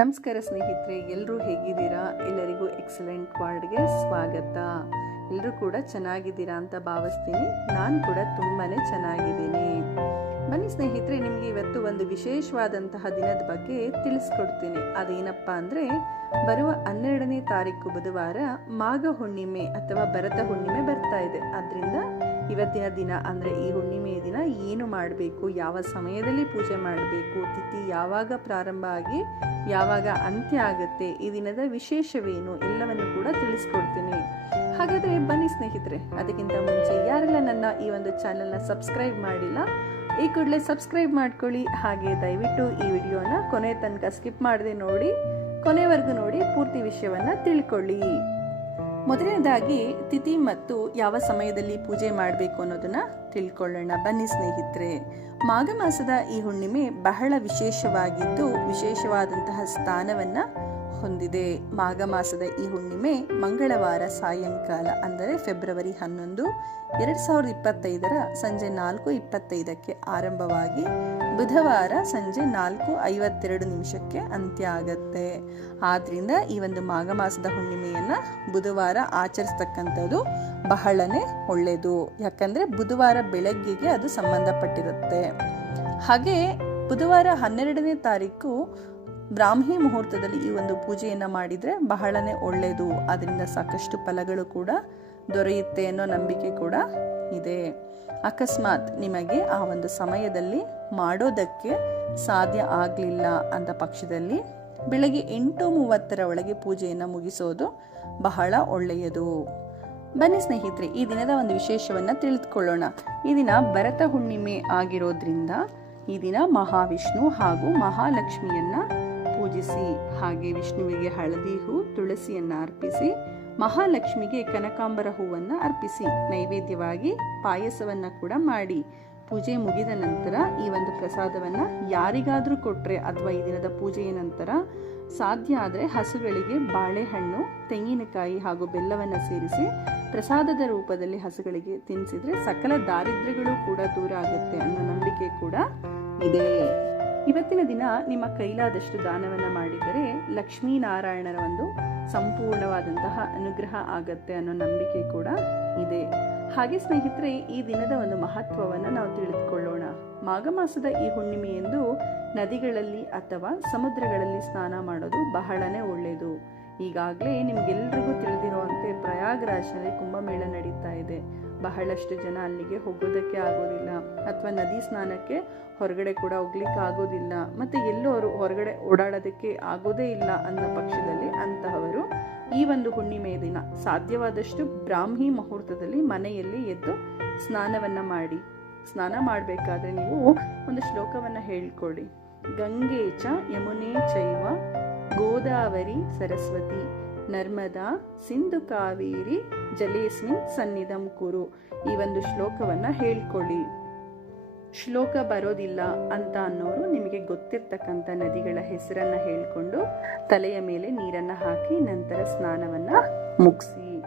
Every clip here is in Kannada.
ನಮಸ್ಕಾರ ಸ್ನೇಹಿತರೆ ಎಲ್ಲರೂ ಹೇಗಿದ್ದೀರಾ? ಎಲ್ಲರಿಗೂ ಎಕ್ಸಲೆಂಟ್ ವಾರ್ಡ್ಗೆ ಸ್ವಾಗತ. ಎಲ್ಲರೂ ಕೂಡ ಚೆನ್ನಾಗಿದ್ದೀರಾ ಅಂತ ಭಾವಿಸ್ತೀನಿ. ನಾನು ಕೂಡ ತುಂಬಾ ಚೆನ್ನಾಗಿದ್ದೀನಿ. ಬನ್ನಿ ಸ್ನೇಹಿತರೆ, ನಿಮಗೆ ಇವತ್ತು ಒಂದು ವಿಶೇಷವಾದಂತಹ ದಿನದ ಬಗ್ಗೆ ತಿಳಿಸ್ಕೊಡ್ತೀನಿ. ಅದೇನಪ್ಪ ಅಂದರೆ, ಬರುವ ಹನ್ನೆರಡನೇ ತಾರೀಕು ಬುಧವಾರ ಮಾಘ ಹುಣ್ಣಿಮೆ ಅಥವಾ ಭರತ ಹುಣ್ಣಿಮೆ ಬರ್ತಾ ಇದೆ. ಅದರಿಂದ ಇವತ್ತಿನ ದಿನ ಅಂದರೆ ಈ ಹುಣ್ಣಿಮೆಯ ದಿನ ಏನು ಮಾಡಬೇಕು, ಯಾವ ಸಮಯದಲ್ಲಿ ಪೂಜೆ ಮಾಡಬೇಕು, ತಿಥಿ ಯಾವಾಗ ಪ್ರಾರಂಭ ಆಗಿ ಯಾವಾಗ ಅಂತ್ಯ ಆಗುತ್ತೆ, ಈ ದಿನದ ವಿಶೇಷವೇನು ಎಲ್ಲವನ್ನು ಕೂಡ ತಿಳಿಸ್ಕೊಡ್ತೀನಿ. ಹಾಗಾದರೆ ಬನ್ನಿ ಸ್ನೇಹಿತರೆ, ಅದಕ್ಕಿಂತ ಮುಂಚೆ ಯಾರೆಲ್ಲ ನನ್ನ ಈ ಒಂದು ಚಾನಲ್ನ ಸಬ್ಸ್ಕ್ರೈಬ್ ಮಾಡಿಲ್ಲ, ಈ ಕೂಡಲೇ ಸಬ್ಸ್ಕ್ರೈಬ್ ಮಾಡ್ಕೊಳ್ಳಿ. ಹಾಗೆ ದಯವಿಟ್ಟು ಈ ವಿಡಿಯೋನ ಕೊನೆ ತನಕ ಸ್ಕಿಪ್ ಮಾಡದೆ ನೋಡಿ, ಕೊನೆವರೆಗೂ ನೋಡಿ ಪೂರ್ತಿ ವಿಷಯವನ್ನು ತಿಳ್ಕೊಳ್ಳಿ. ಮೊದಲನೇದಾಗಿ ತಿಥಿ ಮತ್ತು ಯಾವ ಸಮಯದಲ್ಲಿ ಪೂಜೆ ಮಾಡಬೇಕು ಅನ್ನೋದನ್ನ ತಿಳ್ಕೊಳ್ಳೋಣ. ಬನ್ನಿ ಸ್ನೇಹಿತರೆ, ಮಾಘ ಮಾಸದ ಈ ಹುಣ್ಣಿಮೆ ಬಹಳ ವಿಶೇಷವಾಗಿದ್ದು ವಿಶೇಷವಾದಂತಹ ಸ್ಥಾನವನ್ನ ಹೊಂದಿದೆ. ಮಾಘ ಮಾಸದ ಈ ಹುಣ್ಣಿಮೆ ಮಂಗಳವಾರ ಸಾಯಂಕಾಲ, ಅಂದರೆ ಫೆಬ್ರವರಿ ಹನ್ನೊಂದು, ಎರಡು ಸಾವಿರದ ಇಪ್ಪತ್ತೈದರ ಸಂಜೆ ನಾಲ್ಕು ಇಪ್ಪತ್ತೈದಕ್ಕೆ ಆರಂಭವಾಗಿ ಬುಧವಾರ ಸಂಜೆ ನಾಲ್ಕು ಐವತ್ತೆರಡು ನಿಮಿಷಕ್ಕೆ ಅಂತ್ಯ ಆಗತ್ತೆ ಆದ್ದರಿಂದ ಈ ಒಂದು ಮಾಘ ಮಾಸದ ಹುಣ್ಣಿಮೆಯನ್ನ ಬುಧವಾರ ಆಚರಿಸ್ತಕ್ಕಂಥದ್ದು ಬಹಳನೇ ಒಳ್ಳೆಯದು ಯಾಕಂದ್ರೆ ಬುಧವಾರ ಬೆಳಗ್ಗೆಗೆ ಅದು ಸಂಬಂಧಪಟ್ಟಿರುತ್ತೆ. ಹಾಗೆ ಬುಧವಾರ ಹನ್ನೆರಡನೇ ತಾರೀಕು ಬ್ರಾಹ್ಮಿ ಮುಹೂರ್ತದಲ್ಲಿ ಈ ಒಂದು ಪೂಜೆಯನ್ನು ಮಾಡಿದರೆ ಬಹಳನೇ ಒಳ್ಳೆಯದು ಅದರಿಂದ ಸಾಕಷ್ಟು ಫಲಗಳು ಕೂಡ ದೊರೆಯುತ್ತೆ ಅನ್ನೋ ನಂಬಿಕೆ ಕೂಡ ಇದೆ. ಅಕಸ್ಮಾತ್ ನಿಮಗೆ ಆ ಒಂದು ಸಮಯದಲ್ಲಿ ಮಾಡೋದಕ್ಕೆ ಸಾಧ್ಯ ಆಗಲಿಲ್ಲ ಅಂತ ಪಕ್ಷದಲ್ಲಿ ಬೆಳಗ್ಗೆ ಎಂಟು ಮೂವತ್ತರ ಒಳಗೆ ಪೂಜೆಯನ್ನು ಮುಗಿಸೋದು ಬಹಳ ಒಳ್ಳೆಯದು. ಬನ್ನಿ ಸ್ನೇಹಿತರೆ, ಈ ದಿನದ ಒಂದು ವಿಶೇಷವನ್ನು ತಿಳಿದುಕೊಳ್ಳೋಣ. ಈ ದಿನ ಭರತ ಹುಣ್ಣಿಮೆ ಆಗಿರೋದ್ರಿಂದ ಈ ದಿನ ಮಹಾವಿಷ್ಣು ಹಾಗೂ ಮಹಾಲಕ್ಷ್ಮಿಯನ್ನ ಪೂಜಿಸಿ, ಹಾಗೆ ವಿಷ್ಣುವಿಗೆ ಹಳದಿ ಹೂ ತುಳಸಿಯನ್ನ ಅರ್ಪಿಸಿ, ಮಹಾಲಕ್ಷ್ಮಿಗೆ ಕನಕಾಂಬರ ಹೂವನ್ನು ಅರ್ಪಿಸಿ, ನೈವೇದ್ಯವಾಗಿ ಪಾಯಸವನ್ನ ಕೂಡ ಮಾಡಿ. ಪೂಜೆ ಮುಗಿದ ನಂತರ ಈ ಒಂದು ಪ್ರಸಾದವನ್ನ ಯಾರಿಗಾದ್ರೂ ಕೊಟ್ರೆ ಅಥವಾ ಈ ದಿನದ ಪೂಜೆಯ ನಂತರ ಸಾಧ್ಯ ಆದರೆ ಹಸುಗಳಿಗೆ ಬಾಳೆಹಣ್ಣು, ತೆಂಗಿನಕಾಯಿ ಹಾಗೂ ಬೆಲ್ಲವನ್ನು ಸೇರಿಸಿ ಪ್ರಸಾದದ ರೂಪದಲ್ಲಿ ಹಸುಗಳಿಗೆ ತಿನ್ನಿಸಿದ್ರೆ ಸಕಲ ದಾರಿದ್ರ್ಯಗಳು ಕೂಡ ದೂರ ಆಗುತ್ತೆ ಅನ್ನೋ ನಂಬಿಕೆ ಕೂಡ ಇದೆ. ಇವತ್ತಿನ ದಿನ ನಿಮ್ಮ ಕೈಲಾದಷ್ಟು ದಾನವನ್ನು ಮಾಡಿದರೆ ಲಕ್ಷ್ಮೀನಾರಾಯಣರ ಒಂದು ಸಂಪೂರ್ಣವಾದಂತಹ ಅನುಗ್ರಹ ಆಗತ್ತೆ ಅನ್ನೋ ನಂಬಿಕೆ ಕೂಡ ಇದೆ. ಹಾಗೆ ಸ್ನೇಹಿತರೆ, ಈ ದಿನದ ಒಂದು ಮಹತ್ವವನ್ನು ನಾವು ತಿಳಿದುಕೊಳ್ಳೋಣ. ಮಾಘ ಮಾಸದ ಈ ಹುಣ್ಣಿಮೆಯೆಂದು ನದಿಗಳಲ್ಲಿ ಅಥವಾ ಸಮುದ್ರಗಳಲ್ಲಿ ಸ್ನಾನ ಮಾಡೋದು ಬಹಳನೇ ಒಳ್ಳೆಯದು ಈಗಾಗಲೇ ನಿಮಗೆಲ್ರಿಗೂ ತಿಳಿದಿರುವಂತೆ ಪ್ರಯಾಗ್ರಾಜ್ನಲ್ಲಿ ಕುಂಭಮೇಳ ನಡೀತಾ ಇದೆ. ಬಹಳಷ್ಟು ಜನ ಅಲ್ಲಿಗೆ ಹೋಗೋದಕ್ಕೆ ಆಗೋದಿಲ್ಲ ಅಥವಾ ನದಿ ಸ್ನಾನಕ್ಕೆ ಹೊರಗಡೆ ಕೂಡ ಹೋಗ್ಲಿಕ್ಕೆ ಆಗೋದಿಲ್ಲ. ಮತ್ತು ಎಲ್ಲೂ ಅವರು ಹೊರಗಡೆ ಓಡಾಡೋದಕ್ಕೆ ಆಗೋದೇ ಇಲ್ಲ ಅನ್ನೋ ಪಕ್ಷದಲ್ಲಿ ಅಂತಹವರು ಈ ಒಂದು ಹುಣ್ಣಿಮೆಯ ದಿನ ಸಾಧ್ಯವಾದಷ್ಟು ಬ್ರಾಹ್ಮಿ ಮುಹೂರ್ತದಲ್ಲಿ ಮನೆಯಲ್ಲಿ ಎದ್ದು ಸ್ನಾನವನ್ನು ಮಾಡಿ. ಸ್ನಾನ ಮಾಡಬೇಕಾದ್ರೆ ನೀವು ಒಂದು ಶ್ಲೋಕವನ್ನು ಹೇಳ್ಕೊಡಿ ಗಂಗೆ ಚ ಯಮುನೆ ಚೈವ ಗೋದಾವರಿ, ಸರಸ್ವತಿ, ನರ್ಮದಾ, ಸಿಂಧು ಕಾವೇರಿ, ಜಲೇಸ್ಮಿನ್ ಸನ್ನಿಧಂ ಕುರು. ಈ ಒಂದು ಶ್ಲೋಕವನ್ನ ಹೇಳ್ಕೊಳ್ಳಿ. ಶ್ಲೋಕ ಬರೋದಿಲ್ಲ ಅಂತ ಅನ್ನೋರು ನಿಮಗೆ ಗೊತ್ತಿರ್ತಕ್ಕಂಥ ನದಿಗಳ ಹೆಸರನ್ನ ಹೇಳ್ಕೊಂಡು ತಲೆಯ ಮೇಲೆ ನೀರನ್ನ ಹಾಕಿ ನಂತರ ಸ್ನಾನವನ್ನ ಮುಗಿಸಿ.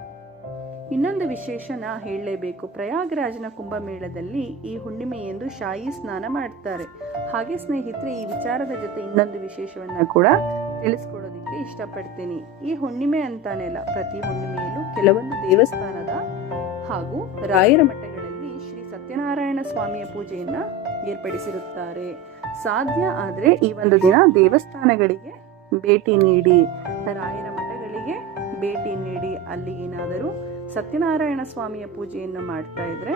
ಇನ್ನೊಂದು ವಿಶೇಷನ ಹೇಳಲೇಬೇಕು. ಪ್ರಯಾಗರಾಜನ ಕುಂಭಮೇಳದಲ್ಲಿ ಈ ಹುಣ್ಣಿಮೆಯೆಂದು ಶಾಯಿ ಸ್ನಾನ ಮಾಡ್ತಾರೆ. ಹಾಗೆ ಸ್ನೇಹಿತರೆ, ಈ ವಿಚಾರದ ಜೊತೆ ಇನ್ನೊಂದು ವಿಶೇಷವನ್ನ ಕೂಡ ತಿಳಿಸ್ಕೊಡೋದಕ್ಕೆ ಇಷ್ಟಪಡ್ತೀನಿ. ಈ ಹುಣ್ಣಿಮೆ ಅಂತಾನೆ ಅಲ್ಲ, ಪ್ರತಿ ಹುಣ್ಣಿಮೆಯಲ್ಲೂ ಕೆಲವೊಂದು ದೇವಸ್ಥಾನದ ಹಾಗೂ ರಾಯರ ಮಠಗಳಲ್ಲಿ ಶ್ರೀ ಸತ್ಯನಾರಾಯಣ ಸ್ವಾಮಿಯ ಪೂಜೆಯನ್ನ ಏರ್ಪಡಿಸಿರುತ್ತಾರೆ. ಸಾಧ್ಯ ಆದರೆ ಈ ಒಂದು ದಿನ ದೇವಸ್ಥಾನಗಳಿಗೆ ಭೇಟಿ ನೀಡಿ, ರಾಯರ ಮಠಗಳಿಗೆ ಭೇಟಿ ನೀಡಿ. ಅಲ್ಲಿ ಏನಾದರೂ ಸತ್ಯನಾರಾಯಣ ಸ್ವಾಮಿಯ ಪೂಜೆಯನ್ನು ಮಾಡ್ತಾ ಇದ್ರೆ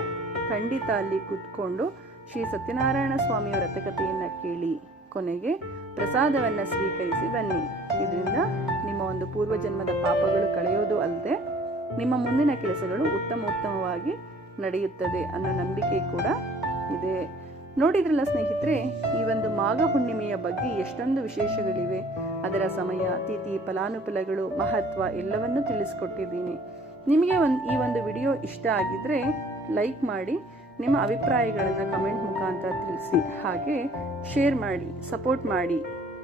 ಖಂಡಿತ ಅಲ್ಲಿ ಕೂತ್ಕೊಂಡು ಶ್ರೀ ಸತ್ಯನಾರಾಯಣ ಸ್ವಾಮಿಯ ವ್ರತಕಥೆಯನ್ನು ಕೇಳಿ. ಕೊನೆಗೆ ಪ್ರಸಾದವನ್ನ ಸ್ವೀಕರಿಸಿ ಬನ್ನಿ. ಇದರಿಂದ ನಿಮ್ಮ ಒಂದು ಪೂರ್ವಜನ್ಮದ ಪಾಪಗಳು ಕಳೆಯೋದು ಅಲ್ಲದೆ ನಿಮ್ಮ ಮುಂದಿನ ಕೆಲಸಗಳು ಉತ್ತಮ ಉತ್ತಮವಾಗಿ ನಡೆಯುತ್ತದೆ ಅನ್ನೋ ನಂಬಿಕೆ ಕೂಡ ಇದೆ. ನೋಡಿದ್ರಲ್ಲ ಸ್ನೇಹಿತರೆ, ಈ ಒಂದು ಮಾಘ ಹುಣ್ಣಿಮೆಯ ಬಗ್ಗೆ ಎಷ್ಟೊಂದು ವಿಶೇಷಗಳಿವೆ. ಅದರ ಸಮಯ, ತಿಥಿ, ಫಲಾನುಫಲಗಳು, ಮಹತ್ವ ಎಲ್ಲವನ್ನೂ ತಿಳಿಸ್ಕೊಟ್ಟಿದ್ದೀನಿ. ನಿಮಗೆ ಒಂದು ಈ ಒಂದು ವಿಡಿಯೋ ಇಷ್ಟ ಆಗಿದ್ರೆ ಲೈಕ್ ಮಾಡಿ ನಿಮ್ಮ ಅಭಿಪ್ರಾಯಗಳನ್ನು ಕಮೆಂಟ್ ಮುಖಾಂತರ ತಿಳಿಸಿ. ಹಾಗೆ ಶೇರ್ ಮಾಡಿ ಸಪೋರ್ಟ್ ಮಾಡಿ.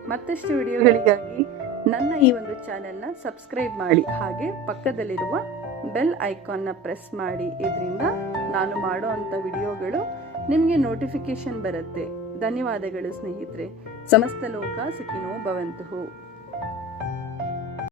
ಮತ್ತಷ್ಟು ವಿಡಿಯೋಗಳಿಗಾಗಿ ನನ್ನ ಈ ಒಂದು ಚಾನೆಲ್ನ ಸಬ್ಸ್ಕ್ರೈಬ್ ಮಾಡಿ. ಹಾಗೆ ಪಕ್ಕದಲ್ಲಿರುವ ಬೆಲ್ ಐಕಾನ್ನ ಪ್ರೆಸ್ ಮಾಡಿ. ಇದರಿಂದ ನಾನು ಮಾಡೋ ಅಂಥ ವಿಡಿಯೋಗಳು ನಿಮಗೆ ನೋಟಿಫಿಕೇಶನ್ ಬರುತ್ತೆ. ಧನ್ಯವಾದಗಳು ಸ್ನೇಹಿತರೆ. ಸಮಸ್ತ ಲೋಕ ಸುಖಿನೋ ಭವಂತು